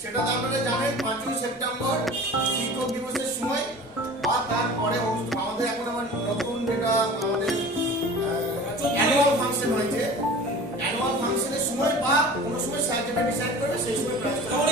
সেটা তো আপনারা জানেন 5ই সেপ্টেম্বর শিক্ষক দিবসের সময় বা তারপরে আমাদের এখন আমার নতুন যেটা আমাদের অ্যানুয়াল ফাংশন হয়েছে, অ্যানুয়াল ফাংশনের সময় বা কোনো সময় স্যার যেটা ডিসাইড করবে সেই সময় প্রাইজটা